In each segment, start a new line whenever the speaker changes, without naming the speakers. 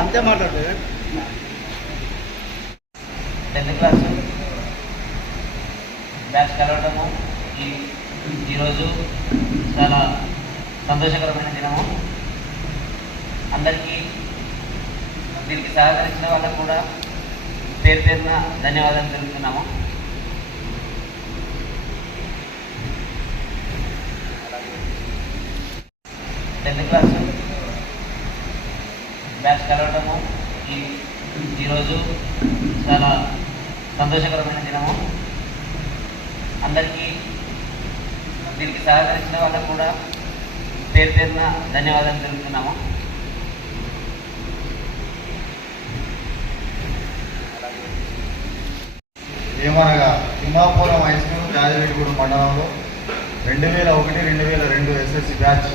అంతే మాట్లాడు.
Tenth class. Batch కలవడము. ఈ ఈరోజు చాలా సంతోషకరమైన దినము. అందరికీ దీనికి సహకరించిన వాళ్ళకు కూడా పేరు పేరున ధన్యవాదాలు తెలుపుతున్నాము. టెన్త్ క్లాస్ బ్యాచ్ కలవడము ఈ ఈరోజు చాలా సంతోషకరమైన దినము. అందరికీ దీనికి సహకరించిన వాళ్ళకు కూడా పేరు పేరున ధన్యవాదాలు తెలుపుతున్నాము.
ఏమనగా తిమ్మాపురం హై స్కూల్ జాజిరెడ్డిగూడెం మండలంలో రెండు వేల ఒకటి రెండు వేల రెండు ఎస్ఎస్సి బ్యాచ్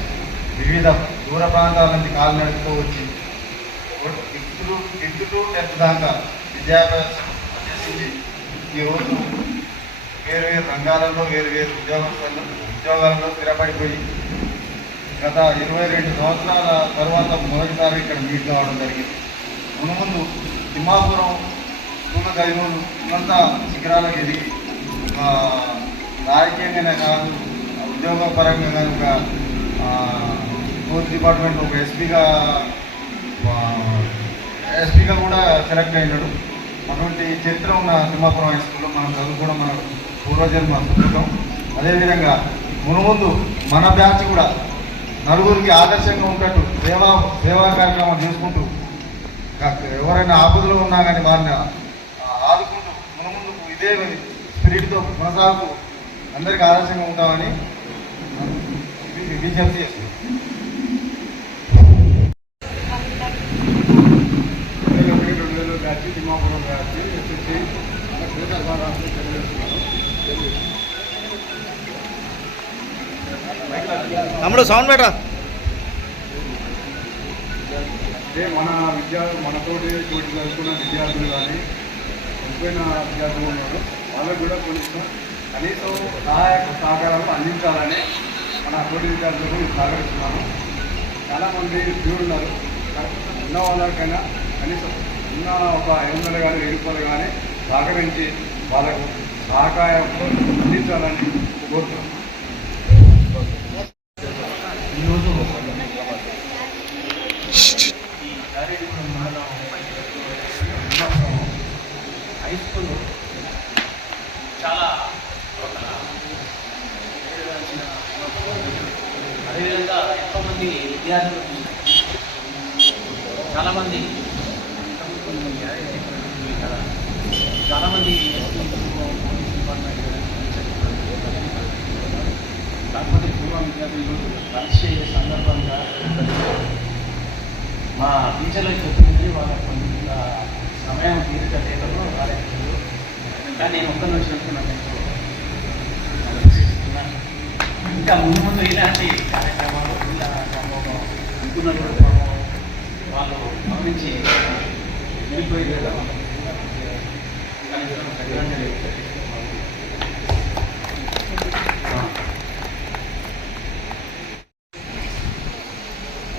వివిధ దూర ప్రాంతాల నుంచి కాలినడకతో వచ్చి fifth to fifth to tenth దాకా విద్యాభ్యాసం చేసింది ఈరోజు వేరు వేరు రంగాలలో వేరు వేరు ఉద్యోగస్తులు ఉద్యోగాలలో స్థిరపడిపోయి గత ఇరవై రెండు సంవత్సరాల తర్వాత మొదటిసారి ఇక్కడ మీట్ కావడం జరిగింది. మునుముందు తిమ్మాపురం స్కూల్ ఉన్నత శిఖరాలకు ఎదిగి రాజకీయంగానే కాదు ఉద్యోగపరంగా కనుక పోలీస్ డిపార్ట్మెంట్ ఒక ఎస్పీగా ఎస్పీగా కూడా సెలెక్ట్ అయినాడు అటువంటి చరిత్ర ఉన్న తిమ్మాపురం హై స్కూల్లో మనం చదువుకోవడం మన పూర్వజన్మ సుఖం అదేవిధంగా మునుముందు మన బ్యాచ్ కూడా నలుగురికి ఆదర్శంగా ఉంటట్టు సేవా సేవా కార్యక్రమం చేసుకుంటూ ఎవరైనా ఆపదలో ఉన్నా కానీ వారిని ఆ, ఆదుకుంటూ మన ముందుకు ఇదే స్పిరిట్తో కొనసాగుతూ అందరికీ ఆదర్శంగా ఉంటామని విజ్ఞప్తి చేస్తున్నాం.
రెండు వేల ఒకటి రెండు వేల బ్యాచ్ తిమ్మాపురం బ్యాచ్ ఎస్ఎస్సి తెలియజేస్తున్నాను
తమ్ముడు సౌండ్
అంటే మన విద్యా మనతోటి తోటి చదువుకున్న విద్యార్థులు కానీ చనిపోయిన విద్యార్థులు ఉన్నారు వాళ్ళకు కూడా కొంచెం కనీసం సహాయక సహకారాలు అందించాలని మన తోటి విద్యార్థులకు సహకరిస్తున్నాను సహకరిస్తున్నాము చాలామంది స్త్రీలు ఉన్నారు. ఉన్న వాళ్ళకైనా కనీసం ఉన్న ఒక ఐదు వందలు కానీ వెయ్యి రూపాయలు కానీ సహకరించి వాళ్ళకు సహకారం అందించాలని కోరుతున్నాం
ఈరోజు ఈ గారేడుగూడెం మండలం హై స్కూల్ చాలా ఒక అదేవిధంగా ఎంతోమంది విద్యార్థులు చాలామంది చాలామంది పోలీస్ డిపార్ట్మెంట్ కాకపోతే పూర్వ విద్యార్థులు పరీక్ష అయ్యే సందర్భంగా మా టీచర్లకు చెప్పింది వాళ్ళ కొంత సమయం తీరిక తీర్చలేదో వాళ్ళకి కానీ నేను ఒక్క నిమిషం అనుకున్నాను ఇంకా ముందు ముందు ఇలాంటి కార్యక్రమాలు ఇలా అనుకున్నటువంటి వాళ్ళు గమనించి వెళ్ళిపోయింది కదా.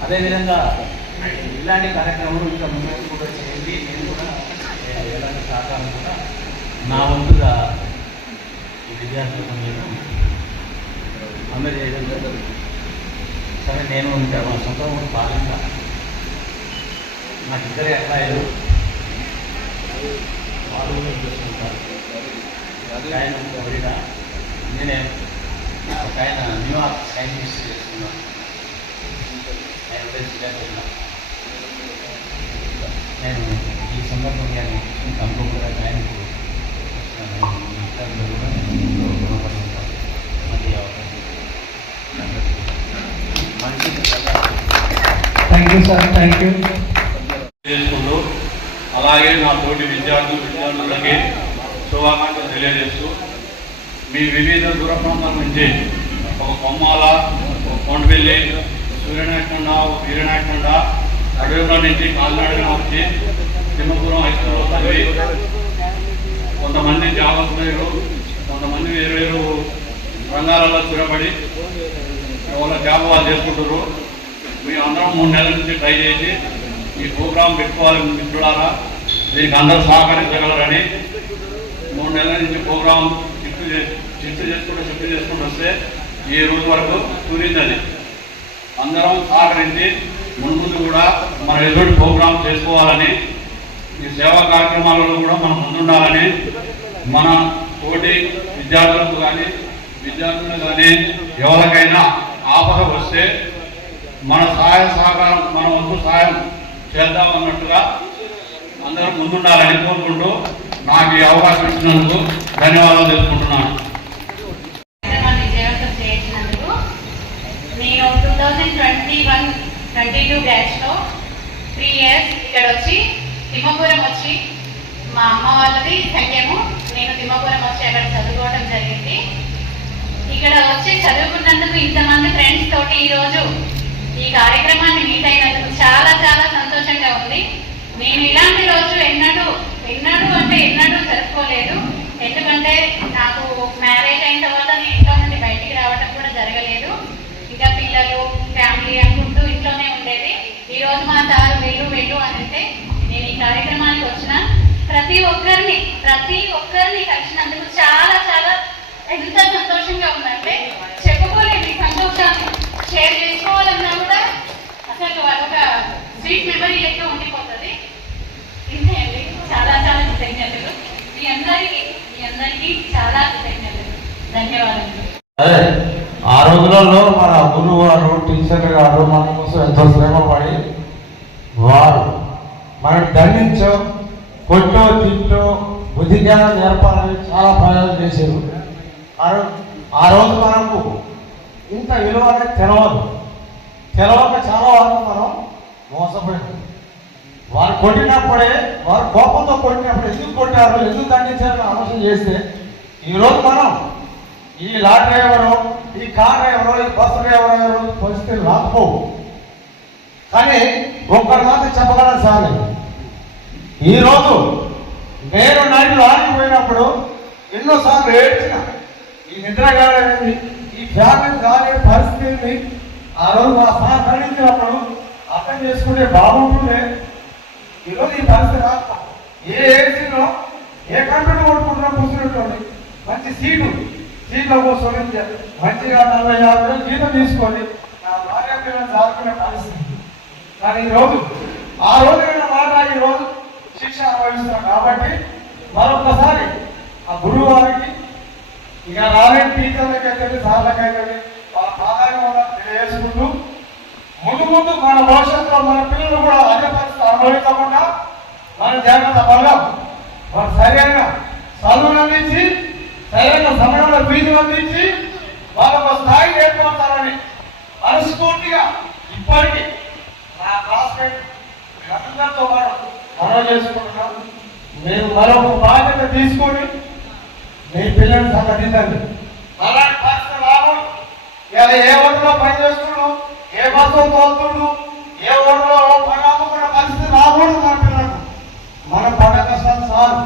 అదేవిధంగా ఇలాంటి కార్యక్రమాలు ఇంకా ముందు కూడా చేయండి. నేను కూడా ఎలాంటి సహకారం కూడా నా వంతుగా ఈ విద్యార్థులకు నేను అందజేయడం జరుగుతుంది. సరే నేను ఇంకా మా సొంతం ఊరు భాగంగా నాకు ఇద్దరే అబ్బాయిలు వాళ్ళు చూసుకుంటారు ఒక ఆయన ఫ్లోరిడా నేనే. ఒక ఆయన న్యూయార్క్ సైంటిస్ట్ చేస్తున్నాను ఆయన ప్రెసిడెంట్ నేను ఈ సందర్భంగా నేను కంపకుండా ఇతరులు కూడా ఎంతో రుణపడి ఉంటాను మళ్ళీ ఈ అవకాశం
thank you sir thank you
చేసుకుంటూ అలాగే నా తోటి విద్యార్థులు విద్యార్థులకి శుభాకాంక్షలు తెలియజేస్తూ మీ వివిధ దూర ప్రాంతాల నుంచి ఒక కొమ్మాల ఒక కొండవెల్లి సూర్యనాయకొండ ఒక వీరనాయకొండ అడవిలో నుంచి కాలినాడుగా వచ్చి తిమ్మపురం హై స్కూల్లో చదివి కొంతమంది జాబ్ కొంతమంది వేరు వేరు రంగాలలో స్థిరపడి వాళ్ళ జాబ్ వాళ్ళు చేసుకుంటారు మీ అందరం మూడు నెలల నుంచి ట్రై చేసి ఈ ప్రోగ్రాం పెట్టుకోవాలి మిత్రులారా. దీనికి అందరూ సహకరించగలరని మూడు నెలల నుంచి ప్రోగ్రాం షిఫ్ట్ చే- చేసుకుంటూ షిఫ్ట్ చేసుకుంటూ వస్తే ఈ రోజు వరకు కూలింది అందరం సహకరించి ముందు కూడా మన ఎదుటి ప్రోగ్రాం చేసుకోవాలని ఈ సేవా కార్యక్రమాలలో కూడా మనం ముందుండాలని మన తోటి విద్యార్థులకు కానీ విద్యార్థులు కానీ ఎవరికైనా ఆపద వస్తే మన సహాయ సహకారం మన వంతు సహాయం చేద్దాం అన్నట్టుగా అందరూ ముందుండాలని కోరుకుంటూ నాకు ఈ అవకాశం ఇచ్చినందుకు ధన్యవాదాలు తెలుపుకుంటున్నాను.
చేయించినందుకు నేను two thousand twenty one twenty two బ్యాచ్లో త్రీ ఇయర్స్ ఇక్కడ వచ్చి తిమ్మపురం వచ్చి మా అమ్మ వాళ్ళది సంఖ్యము నేను తిమ్మపురం వచ్చి అక్కడ చదువుకోవడం జరిగింది. ఇక్కడ వచ్చి చదువుకున్నందుకు ఇంతమంది ఫ్రెండ్స్ తోటి ఈరోజు ఈ కార్యక్రమాన్ని మీట్ అయినందుకు చాలా చాలా సంతోషంగా ఉంది. నేను ఇలాంటి రోజు ఎన్నడూ ఎన్నడూ అంటే ఎన్నడూ జరుపుకోలేదు. ఎందుకంటే నాకు మ్యారేజ్ అయిన తర్వాత నేను ఇంట్లో నుండి బయటికి రావడం కూడా జరగలేదు. ఇంకా పిల్లలు ఫ్యామిలీ అనుకుంటూ ఇంట్లోనే ఉండేది. ఈ రోజు మా సార్ వెళ్ళు వెళ్ళు అని అంటే నేను ఈ కార్యక్రమానికి వచ్చిన ప్రతి ఒక్కరిని ప్రతి ఒక్కరిని కలిసినందుకు చాలా చాలా ఎంత సంతోషంగా ఉందంటే చెప్పుకోలేని సంతోషాన్ని షేర్ చేసుకోవాలన్నా కూడా అసలు అదొక స్వీట్ మెమరీ లెక్క ఉండిపోతుంది ఇంతే అండి చాలా చాలా కృతజ్ఞతలు మీ అందరికీ మీ అందరికీ చాలా ధన్యవాదాలు
అదే ఆ రోజులలో మన గురువు వారు టీచర్లు గారు మన కోసం ఎంతో శ్రమ పడి వారు మనం దండించో కొట్టో తిట్టో బుద్ధి జ్ఞానం నేర్పాలని చాలా ప్రయాణం చేశారు. ఆ ఆ రోజు మనకు ఇంత విలువ అనేది తెలవదు. తెలవక చాలా వరకు మనం మోసపోయాం. వారు కొట్టినప్పుడే వారు కోపంతో కొట్టినప్పుడు ఎందుకు కొట్టారు ఎందుకు దండించారని ఆలోచన చేస్తే ఈరోజు మనం ఈ లాటరీ ఎవరో ఈ కార్ ఎవరో ఈ బస్సు డ్రైవర్ ఎవరో పరిస్థితులు రాకపోవు. కానీ ఒక్కరి మాత్రం చెప్పగలను సార్ ఈరోజు నేను నైట్ ఆగిపోయినప్పుడు పోయినప్పుడు ఎన్నోసార్లు ఏడ్చిన ఈ నిద్ర కాలేదండి ఈ ఫ్యామిలీ కాలే పరిస్థితిని ఆ రోజు మా సార్ ఖండించినప్పుడు అర్థం చేసుకుంటే బాగుంటుండే. ఈరోజు ఈ పరిస్థితి రాకపో ఏ ఏసీలో ఏ కంపెనీ కొట్టుకుంటున్నా కూర్చున్నట్టు మంచి సీటు సీట్లో కూర్చొని మంచిగా నలభై యాభై వేలు జీతం తీసుకోండి. నా భార్య పిల్లలు దాచుకునే పరిస్థితి కానీ ఈరోజు ఆ రోజు మాట ఈరోజు శిక్ష అనుభవిస్తున్నాం కాబట్టి మరొకసారి ఆ గురువు వారికి ఇక రాలేని టీచర్లకైతే సార్లకైతే వాళ్ళ ప్రాధాన్యం తెలియజేసుకుంటూ ముందు ముందు మన భవిష్యత్తులో మన పిల్లలు కూడా అదే పరిస్థితి అనుభవించకుండా మన జాగ్రత్త పడదాం. మన సరైన చదువులు అందించి సరైన సమయంలో ఫీజులు అందించి వాళ్ళకు ఒక స్థాయి ఏర్పడతారని మనస్ఫూర్తిగా ఇప్పటికీ నా క్లాస్మేట్ అందరితో పాటు మనం చేసుకుంటున్నాం మీరు మరొక బాధ్యత తీసుకొని మీ పిల్లల్ని సంఘటించండి అలాంటి పరిస్థితి రావు. ఇలా ఏ ఊరిలో పని ఏ బస్సు తోలుతుడు ఏ ఊరిలో పని పరిస్థితి రాకూడదు మన పిల్లలకు. మన పడ కష్టాలు సార్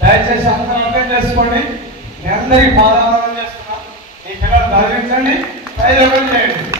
దయచేసి అందరూ అర్థం చేసుకోండి. అందరికీ పాదాలను చేస్తున్నాం ఈ పిల్లలు చదివించండి ప్రయోజనం చేయండి.